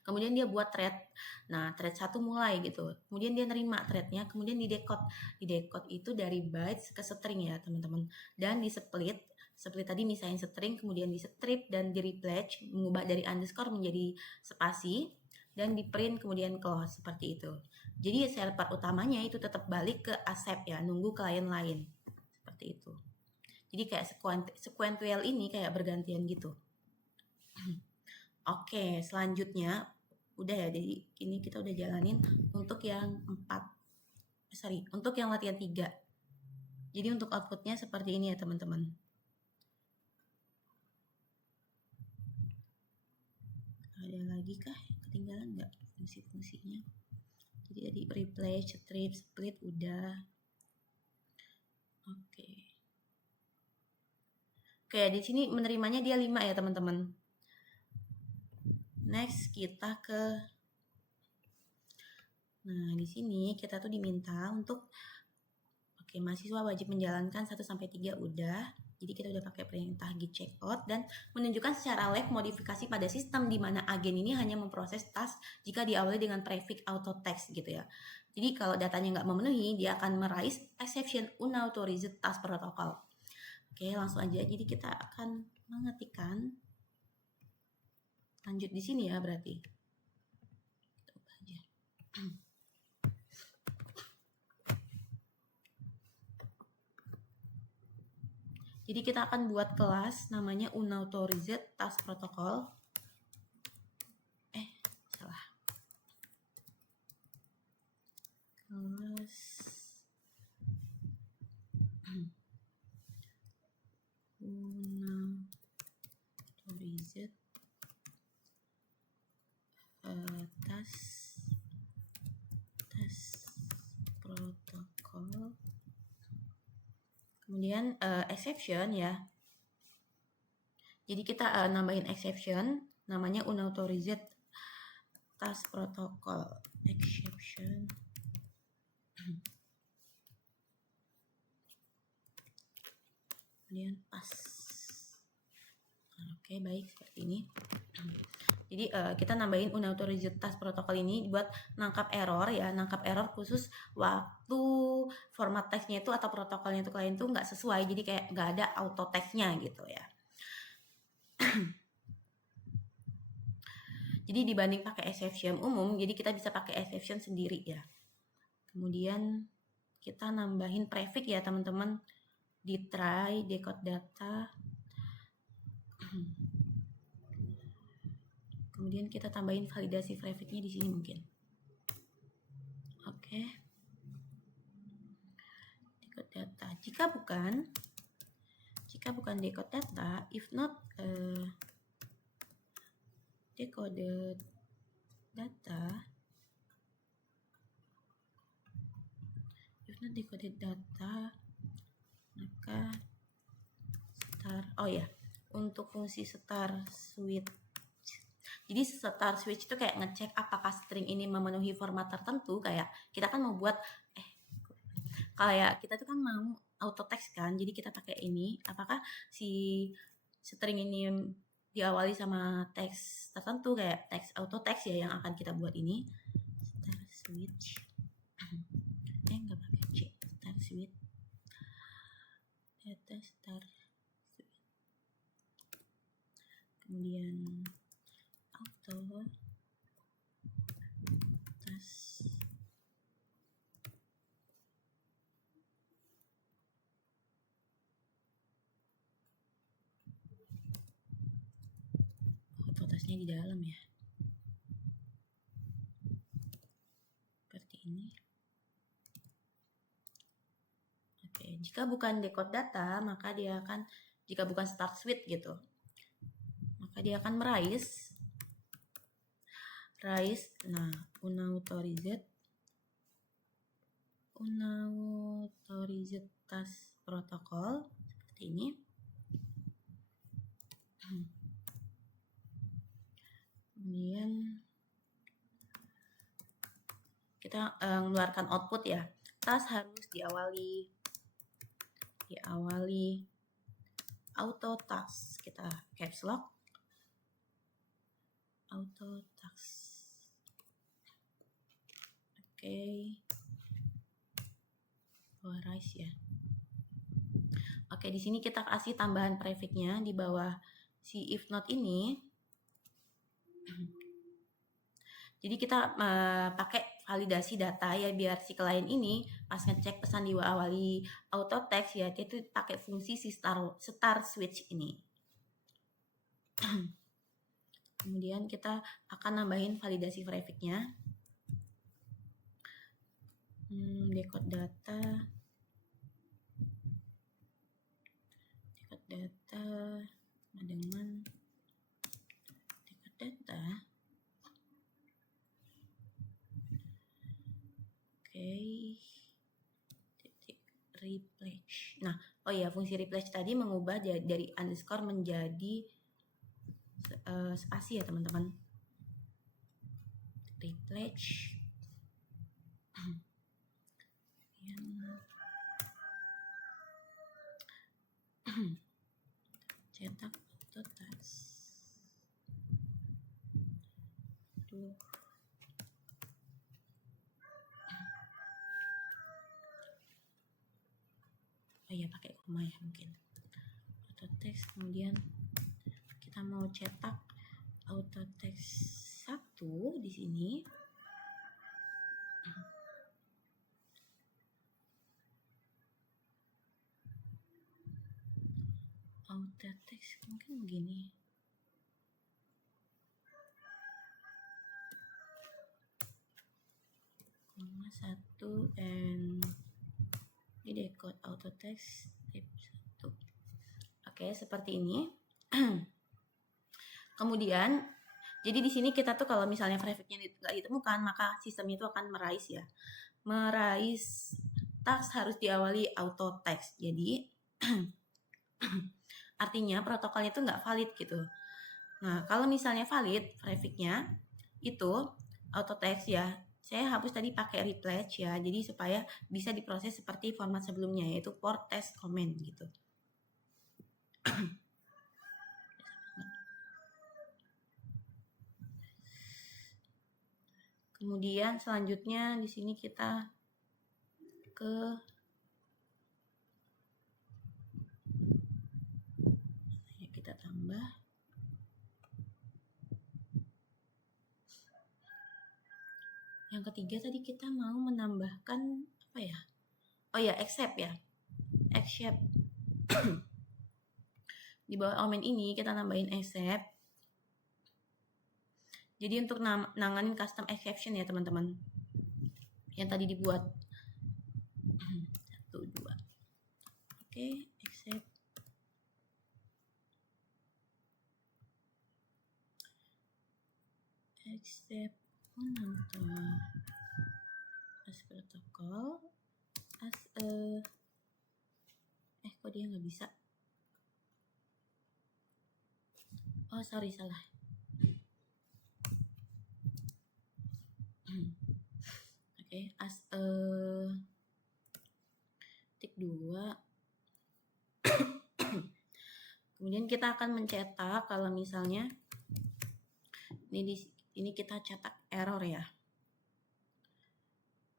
Kemudian dia buat thread. Nah, thread 1 mulai gitu. Kemudian dia nerima threadnya, kemudian didecode. Didecode itu dari bytes ke string ya, teman-teman. Dan di split tadi misalnya string, kemudian di strip dan di replace, mengubah dari underscore menjadi spasi, dan di print kemudian close, seperti itu. Jadi server utamanya itu tetap balik ke accept ya, nunggu klien lain. Seperti itu. Jadi kayak sequential ini kayak bergantian gitu. Oke, selanjutnya udah ya, jadi ini kita udah jalanin untuk yang untuk yang latihan 3. Jadi untuk outputnya seperti ini ya teman-teman. Ada lagi kah ketinggalan nggak fungsi-fungsinya? Jadi tadi replace, strip, split udah. Oke, di sini menerimanya dia 5 ya teman-teman. Next kita nah di sini kita tuh diminta untuk mahasiswa wajib menjalankan 1 sampai 3 udah. Jadi kita udah pakai perintah git checkout dan menunjukkan secara live modifikasi pada sistem di mana agen ini hanya memproses task jika diawali dengan prefix auto text gitu ya. Jadi kalau datanya nggak memenuhi, dia akan meraih exception unauthorized task protocol. Oke, langsung aja. Jadi kita akan mengetikkan lanjut di sini ya berarti. Kita ubah aja. Jadi kita akan buat kelas namanya unauthorized task protocol. Salah. Kelas unauthorized task protocol. Kemudian exception ya. Jadi kita nambahin exception, namanya unauthorized task protocol exception. Kemudian pas. Oke, baik, seperti ini. Jadi kita nambahin unauthorized task protocol ini buat nangkap error ya, nangkap error khusus waktu format teksnya itu atau protokolnya itu klien tuh nggak sesuai, jadi kayak nggak ada auto teksnya gitu ya. Jadi dibanding pakai exception umum, jadi kita bisa pakai exception sendiri ya. Kemudian kita nambahin prefix ya teman-teman, di try decode data. Kemudian kita tambahin validasi prefixnya di sini mungkin. Oke. Decode data. Jika bukan decode data, if not decoded data, maka star, untuk fungsi star switch. Jadi star switch itu kayak ngecek apakah string ini memenuhi format tertentu, kayak kita kan mau buat kayak kita tuh kan mau auto text kan, jadi kita pakai ini, apakah si string ini diawali sama teks tertentu kayak teks auto text ya yang akan kita buat ini. Star switch. Nggak pakai C. Star switch. Data star switch. Kemudian auto task. Auto tasknya di dalam ya. Seperti ini. Oke, jika bukan decode data, maka dia akan, jika bukan start switch gitu, maka dia akan merise. Nah, unauthorized task protocol seperti ini. Kemudian kita mengeluarkan output ya. Task harus diawali auto task. Kita caps lock auto task. Oke. Rise ya. Oke, di sini kita kasih tambahan prefixnya di bawah si if not ini. Jadi kita pakai validasi data ya, biar si klien ini pas ngecek pesan diawali auto text ya, dia itu pakai fungsi si star switch ini. Kemudian kita akan nambahin validasi prefixnya. Decode data dengan decode data. Titik replace. Nah, fungsi replace tadi mengubah dari underscore menjadi spasi ya teman-teman. Replace. Cetak auto task. Pakai koma ya mungkin. Auto text, kemudian kita mau cetak auto text 1 di sini. Auto text mungkin begini. Koma 1 and di decode auto text tip 1. Oke, seperti ini. Kemudian jadi di sini kita tuh kalau misalnya prefixnya nggak ditemukan, maka sistem itu akan merise ya. Merise task harus diawali auto text. Jadi artinya protokolnya itu nggak valid gitu. Nah, kalau misalnya valid trafficnya itu auto text ya, saya hapus tadi pakai repledge ya, jadi supaya bisa diproses seperti format sebelumnya, yaitu port test comment gitu. Kemudian selanjutnya di sini kita ke kita tambah yang ketiga tadi kita mau menambahkan apa ya? Oh ya, accept ya. Accept. Di bawah element ini kita nambahin accept. Jadi untuk nanganin custom exception ya teman-teman. Yang tadi dibuat. 1, 2. Oke, accept. Accept as protocol as a kok dia nggak bisa? Oh sorry, salah. Oke, as a tik 2. Kemudian kita akan mencetak kalau misalnya ini kita cetak error ya.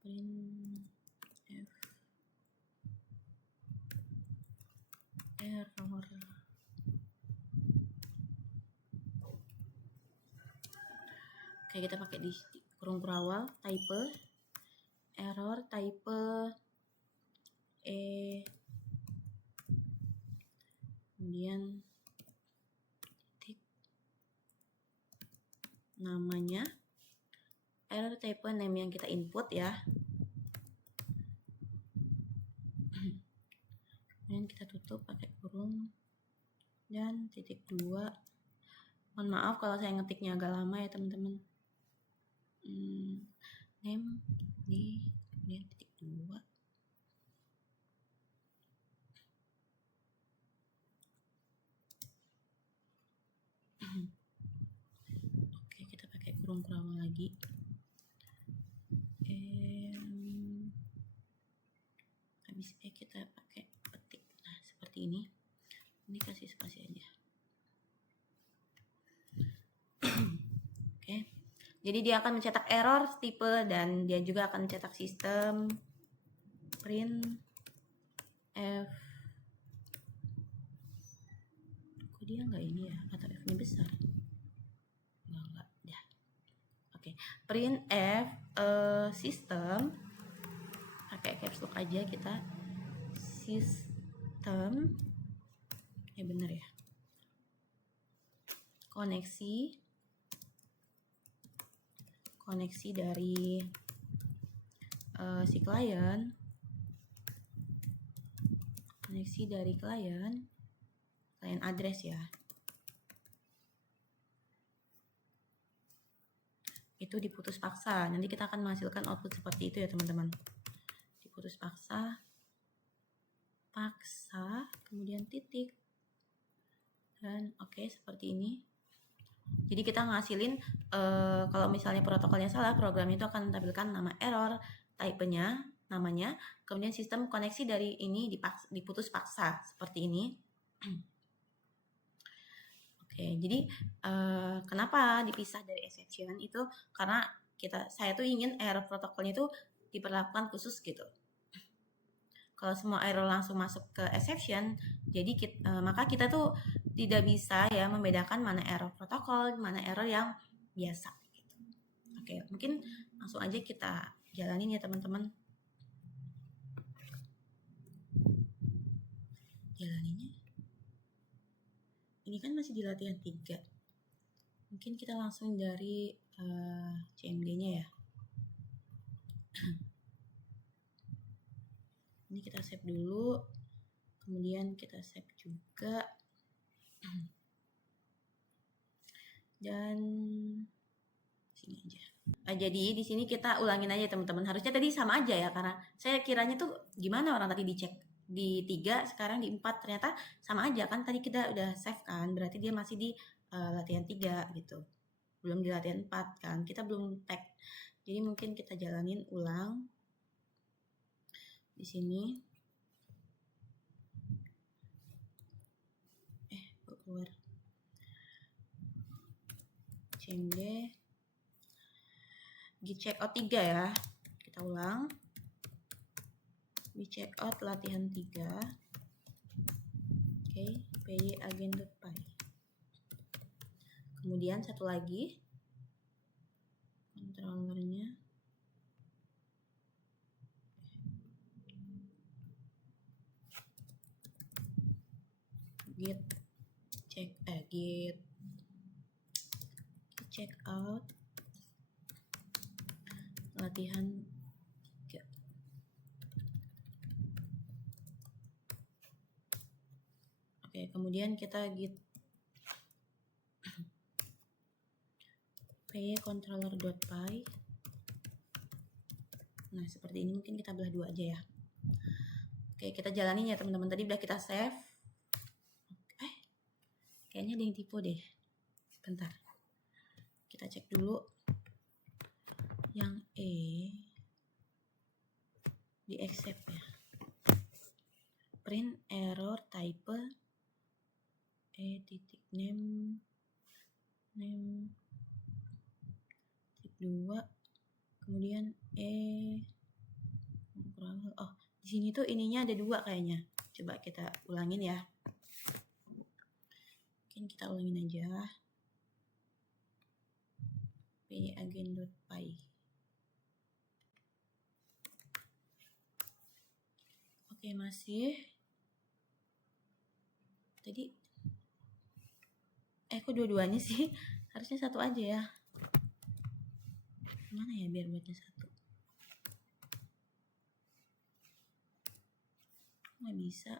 Print error. Oke, kita pakai di kurung awal type error type kemudian titik namanya error type name yang kita input ya. Kemudian kita tutup pakai kurung dan titik 2. Mohon maaf kalau saya ngetiknya agak lama ya teman-teman. Name ini kemudian titik 2. Oke, kita pakai kurung awal lagi. Habis kita pakai petik. Nah, seperti ini. Ini kasih spasi aja. Oke. Jadi dia akan mencetak error tipe dan dia juga akan mencetak sistem print f. Kok dia nggak ini ya? Atau f-nya besar? Enggak ya. Oke. Print f sistem pakai caps lock aja kita. Sistem ya bener ya. Koneksi dari si klien, koneksi dari klien address ya, itu diputus paksa. Nanti kita akan menghasilkan output seperti itu ya teman-teman. Diputus paksa, kemudian titik, dan oke, seperti ini. Jadi kita ngasilin kalau misalnya protokolnya salah, program itu akan menampilkan nama error, type-nya, namanya, kemudian sistem koneksi dari ini diputus paksa seperti ini. Oke, jadi kenapa dipisah dari exception itu karena saya tuh ingin error protokolnya itu diperlakukan khusus gitu. Kalau semua error langsung masuk ke exception, jadi maka kita tuh tidak bisa ya membedakan mana error protokol, mana error yang biasa gitu. Oke, mungkin langsung aja kita jalanin ya teman-teman. Jalaninnya. Ini kan masih di latihan 3. Mungkin kita langsung dari CMD-nya ya. Ini kita save dulu, kemudian kita save juga, dan sini aja. Jadi di sini kita ulangin aja teman-teman. Harusnya tadi sama aja ya, karena saya kiranya tuh gimana orang tadi dicek di 3, sekarang di 4. Ternyata sama aja kan, tadi kita udah save kan, berarti dia masih di latihan 3 gitu. Belum di latihan 4 kan, kita belum tag. Jadi mungkin kita jalanin ulang di sini. Keluar. CMD. Git checkout 3 ya. Kita ulang. Di checkout latihan 3. Oke, py_agent.py. Kemudian satu lagi controllernya git checkout latihan 3. Oke, kemudian kita git py_controller.py. Nah, seperti ini mungkin kita belah 2 aja ya. Oke, kita jalanin ya teman-teman. Tadi udah kita save. Kayaknya ada yang tipu deh. Bentar. Kita cek dulu. Yang E di accept ya. Print error type name tip 2, kemudian oh, di sini tuh ininya ada 2 kayaknya. Coba kita ulangin ya. Mungkin kita ulangin aja. py_agent.py. Oke, masih. Tadi kok dua-duanya sih? Harusnya satu aja ya. Gimana ya biar buatnya satu? Nggak bisa.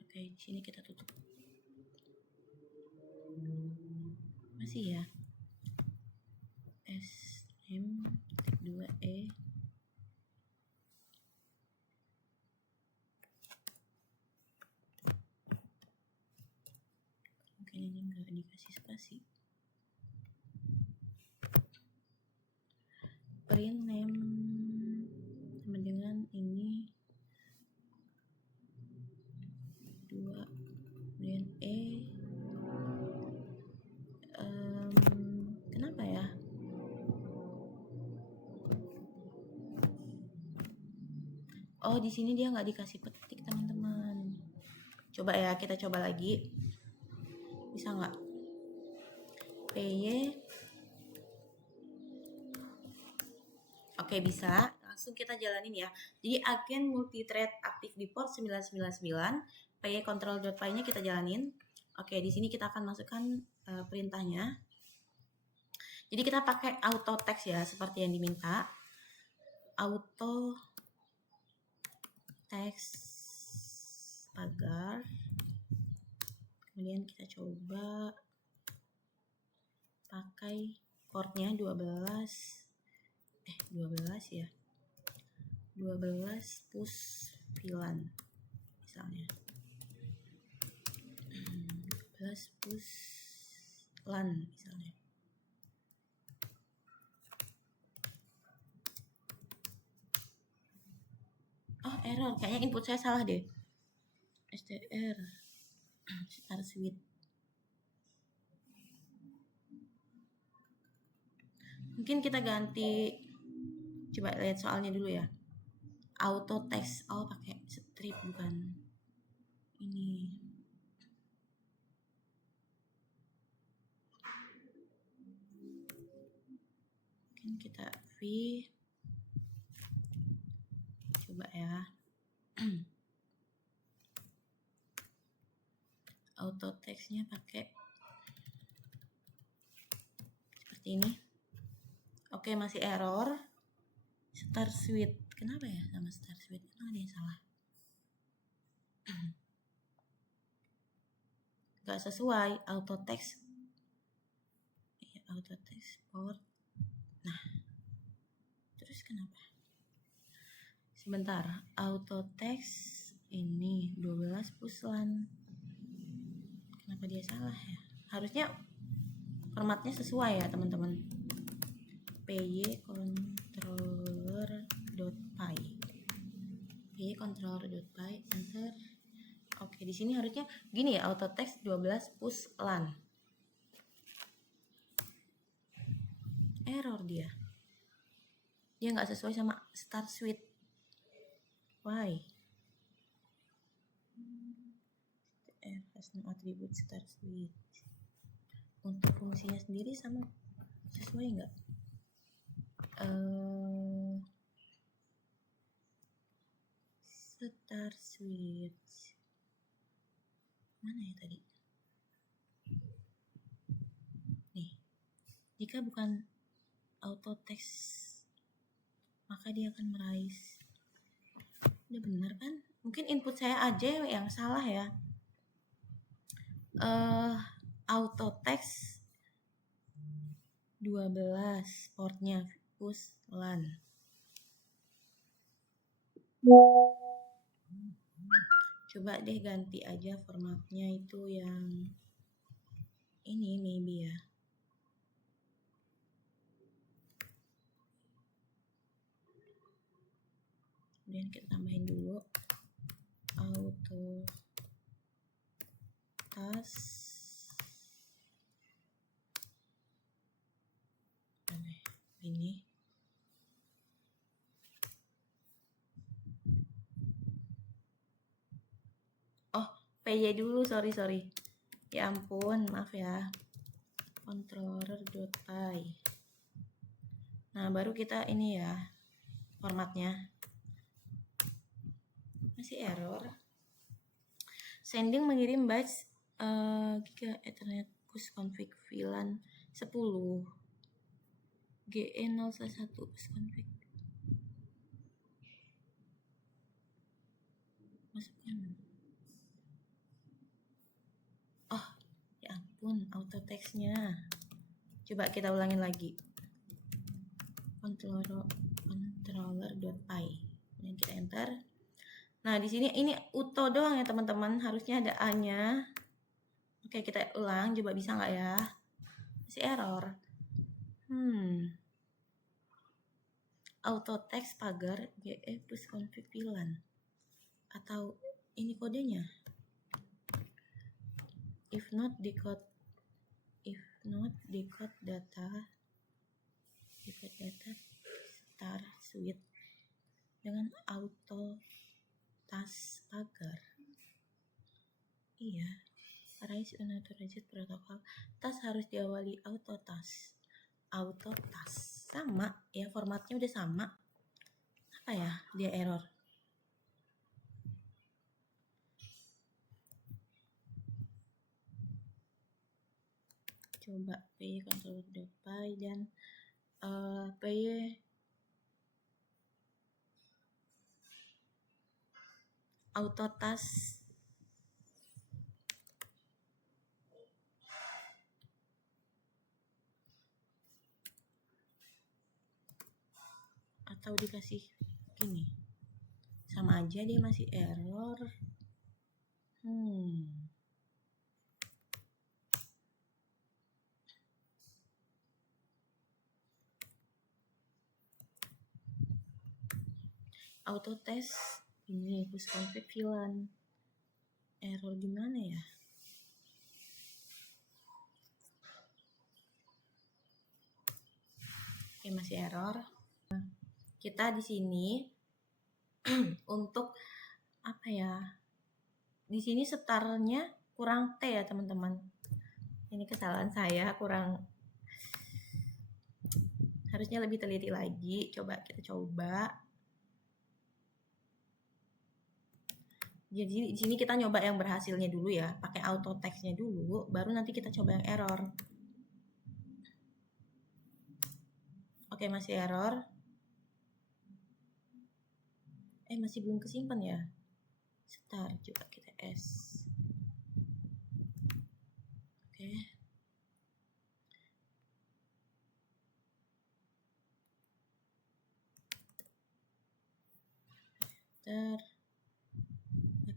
Oke, di sini kita tutup. Masih ya. SM tip 2E. Mungkin ini nggak dikasih spasi. Print name sama dengan ini 2, kemudian kenapa ya? Oh, di sini dia nggak dikasih petik teman-teman. Coba ya, kita coba lagi. Bisa nggak? PY. Oke, bisa. Langsung kita jalanin ya. Jadi agen multithread aktif di port 999. py_control.py-nya kita jalanin. Oke, di sini kita akan masukkan perintahnya. Jadi kita pakai auto text ya, seperti yang diminta. Auto text pagar. Kemudian kita coba pakai portnya 12 ya. 12 push VLAN misalnya. 12 push LAN misalnya. Oh, error. Kayaknya input saya salah deh. str start switch. Mungkin kita ganti. Coba lihat soalnya dulu ya. Auto text. Oh, pakai strip bukan ini. Mungkin kita V. Coba ya. Auto textnya pakai seperti ini. Oke, masih error. Start switch. Kenapa ya sama start switch? Emang ada yang salah? Gak sesuai auto text. auto text port. Nah, terus kenapa? Sebentar, auto text ini 12 puslan. Kenapa dia salah ya? Harusnya formatnya sesuai ya teman-teman. pycontroller.py pycontroller.py enter. Oke, di sini harusnya gini ya, auto text 12 puslan. Error dia nggak sesuai sama start suite. Why? Has no attribute start suite. Untuk fungsinya sendiri sama sesuai nggak? Start suite mana ya tadi? Nih, jika bukan auto text maka dia akan meraih. Udah bener kan? Mungkin input saya aja yang salah ya. Auto text 12 portnya puslan. Coba deh ganti aja formatnya itu yang ini maybe ya. Kemudian kita tambahin dulu auto task ini. Oh, PY dulu, sorry. Ya ampun, maaf ya. Controller.py. Nah, baru kita ini ya formatnya. Masih error. Sending mengirim bytes giga Ethernet bus config VLAN 10 GE011 bus config. Masukkan. Oh, ya ampun, auto textnya. Coba kita ulangin lagi. Controller.py. Kemudian kita enter. Nah, di sini ini uto doang ya teman-teman, harusnya ada A-nya. Oke, kita ulang, coba bisa nggak ya? Masih error. Auto text pagar GE plus config VLAN. Atau ini kodenya. If not decode data start suite dengan auto task pagar. Iya, Arise unauthorized protocol. Task harus diawali auto task. Sama ya, formatnya udah sama. Apa ya dia error? Coba pycontroller.py dan py auto task. Atau dikasih gini, sama aja dia masih error. Auto test ini bus config VLAN, error gimana ya? Oke, masih error. Kita di sini untuk apa ya? Di sini setarnya kurang T ya teman-teman. Ini kesalahan saya, harusnya lebih teliti lagi. Coba kita coba. Jadi di sini kita nyoba yang berhasilnya dulu ya, pakai auto textnya dulu, baru nanti kita coba yang error. Oke, masih error. Masih belum kesimpan ya. Start, coba kita S. Oke.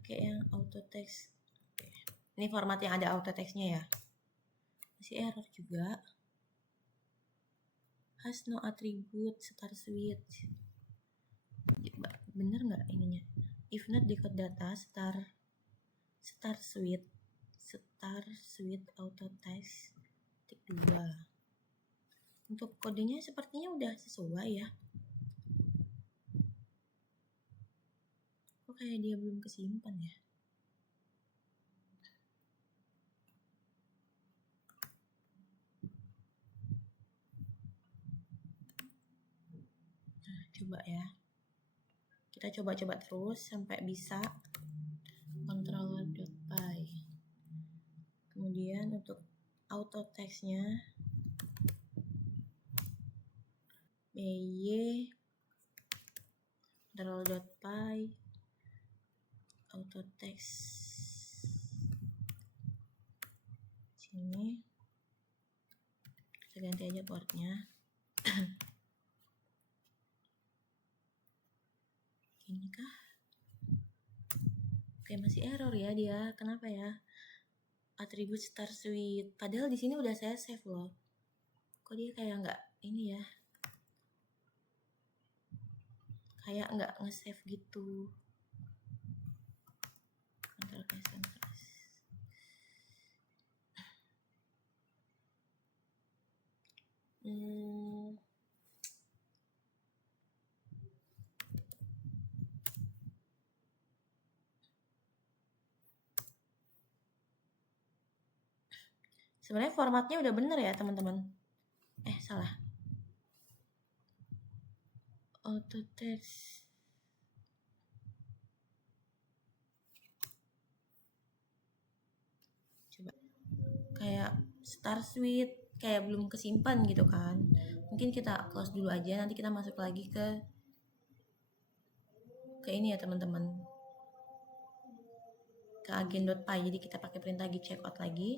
pakai yang auto text. Ini format yang ada auto textnya ya. Masih error juga. Has no attribute start with. Bener nggak ininya? If not decode data start with auto text tik 2. Untuk kodenya sepertinya udah sesuai ya. Kok kayak dia belum kesimpan ya? Nah, coba ya. Kita coba-coba terus sampai bisa controller.py. Kemudian untuk auto textnya by controller.py auto text sini kita ganti aja portnya. Ini kah? Oke, masih error ya dia. Kenapa ya? Atribut start with. Padahal di sini udah saya save loh. Kok dia kayak nggak ini ya? Kayak nggak nge-save gitu. Ctrl S. Sebenarnya formatnya udah bener ya teman-teman. Salah. Auto text. Coba. Kayak start with kayak belum kesimpan gitu kan. Mungkin kita close dulu aja, nanti kita masuk lagi ke ini ya teman-teman. Ke agen.py. Jadi kita pakai perintah git checkout lagi.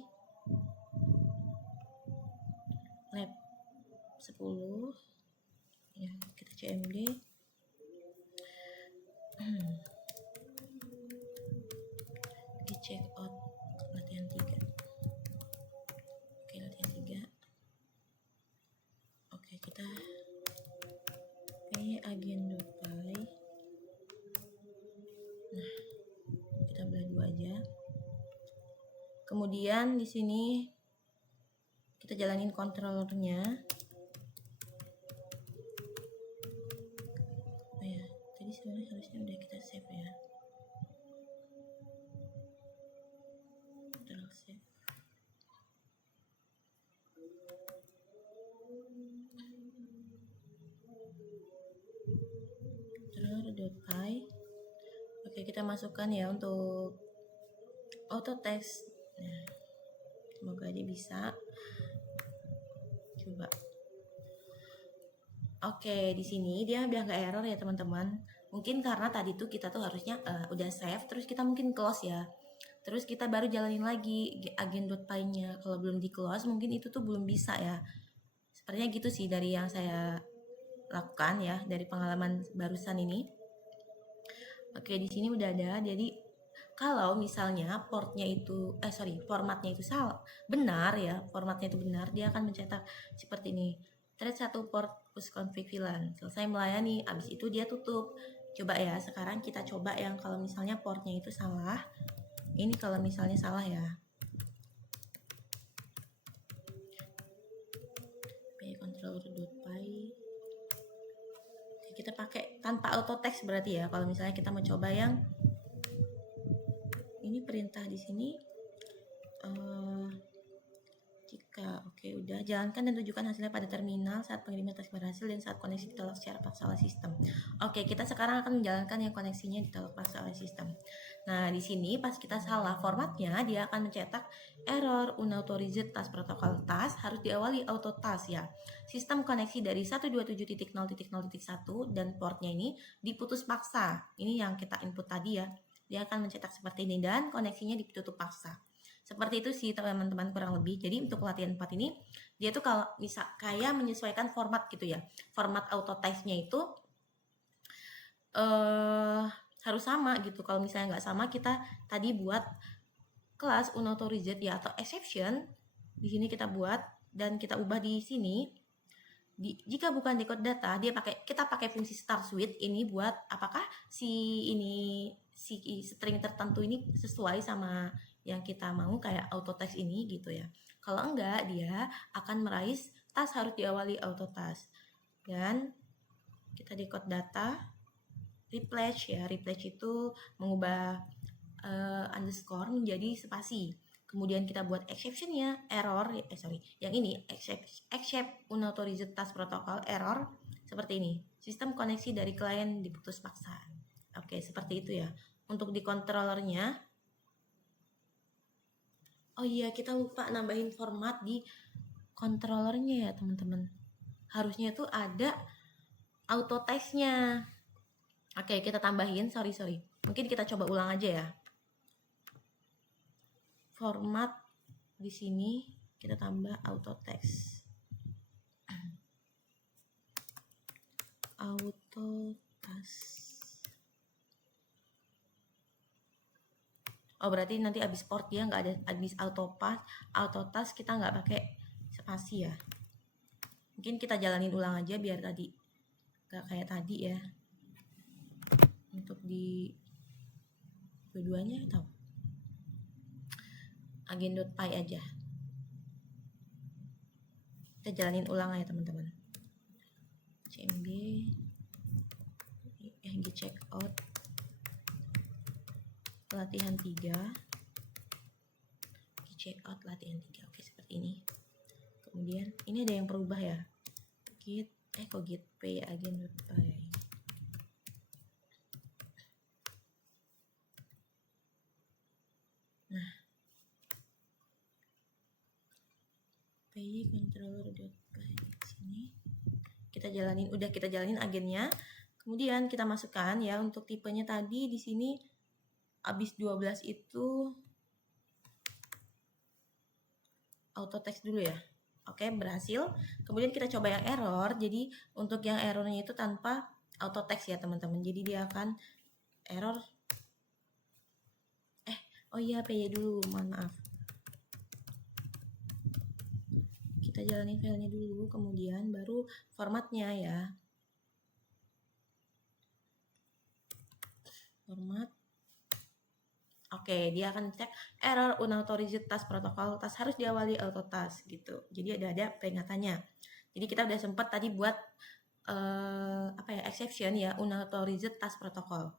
Lab 10 ya, kita cmd git checkout latihan 3. Oke, latihan 3. Oke, kita pakai agen.py. Nah, kita belah dua aja. Kemudian di sini kita jalanin controllernya. Oh ya, tadi sebenarnya harusnya udah kita save ya. Control save. Controller.py. Oke, kita masukkan ya untuk auto text. Nah, semoga aja bisa. Coba. Oke, di sini dia udah nggak error ya teman-teman. Mungkin karena tadi tuh kita tuh harusnya udah save, terus kita mungkin close ya. Terus kita baru jalanin lagi agen.py-nya. Kalau belum di close, mungkin itu tuh belum bisa ya. Sepertinya gitu sih dari yang saya lakukan ya, dari pengalaman barusan ini. Oke, di sini udah ada. Jadi kalau misalnya formatnya itu salah, benar ya, formatnya itu benar, dia akan mencetak seperti ini. Thread 1 port push config VLAN selesai melayani, habis itu dia tutup. Coba ya, sekarang kita coba yang kalau misalnya portnya itu salah. Ini kalau misalnya salah ya. Controller.py. Kita pakai tanpa auto text berarti ya. Kalau misalnya kita mau coba yang ini perintah di sini. Jika udah jalankan dan tunjukkan hasilnya pada terminal saat pengiriman teks berhasil dan saat koneksi ditolak secara paksa oleh sistem. Oke, kita sekarang akan menjalankan yang koneksinya ditolak paksa oleh sistem. Nah, di sini pas kita salah formatnya, dia akan mencetak error unauthorized task protocol task harus diawali auto task ya. Sistem koneksi dari 127.0.0.1 dan portnya ini diputus paksa. Ini yang kita input tadi ya. Dia akan mencetak seperti ini dan koneksinya ditutup paksa. Seperti itu sih teman-teman kurang lebih. Jadi untuk latihan 4 ini dia tuh kalau bisa kayak menyesuaikan format gitu ya. Format auto text-nya itu harus sama gitu. Kalau misalnya nggak sama, kita tadi buat kelas unauthorize ya atau exception. Di sini kita buat dan kita ubah di sini. Jika bukan decode data, kita pakai fungsi start with ini buat apakah si string tertentu ini sesuai sama yang kita mau kayak auto task ini gitu ya. Kalau enggak, dia akan meraih task harus diawali auto task. Dan kita decode data, replace ya. Replace itu mengubah underscore menjadi spasi. Kemudian kita buat exception-nya, error, yang ini, except unauthorize task protocol, error, seperti ini. Sistem koneksi dari klien diputus paksa. Oke, seperti itu ya. Untuk di controllernya, oh iya, kita lupa nambahin format di controllernya ya, teman-teman. Harusnya tuh ada auto text-nya. Oke, kita tambahin, sorry. Mungkin kita coba ulang aja ya. Format di sini kita tambah auto text. Auto task. Oh, berarti nanti habis port dia nggak ada, habis auto task kita nggak pakai spasi ya. Mungkin kita jalanin ulang aja biar tadi nggak kayak tadi ya. Untuk di dua-duanya atau agen.py aja. Kita jalanin ulang ya teman-teman. cmb check out latihan 3 check out latihan 3. Oke, seperti ini. Kemudian ini ada yang berubah ya, git pay agen.py. Nah, py controller.py sini kita jalanin agennya. Kemudian kita masukkan ya untuk tipenya tadi di sini habis 12 itu auto text dulu ya. Oke, berhasil. Kemudian kita coba yang error. Jadi untuk yang errornya itu tanpa auto text ya teman-teman. Jadi dia akan error. Oh iya, py dulu, mohon maaf. Kita jalanin filenya dulu, kemudian baru formatnya ya. Format. Oke, dia akan cek error unauthorize task protocol, task harus diawali auto task gitu. Jadi ada peringatannya. Jadi kita udah sempat tadi buat exception ya, unauthorize task protocol.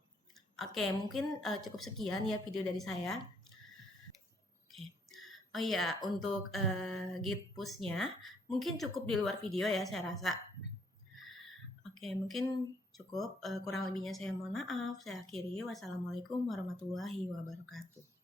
Oke, mungkin cukup sekian ya video dari saya. Oke. Oh iya, untuk git push-nya mungkin cukup di luar video ya saya rasa. Oke, mungkin cukup. Kurang lebihnya saya mohon maaf. Saya akhiri. Wassalamualaikum warahmatullahi wabarakatuh.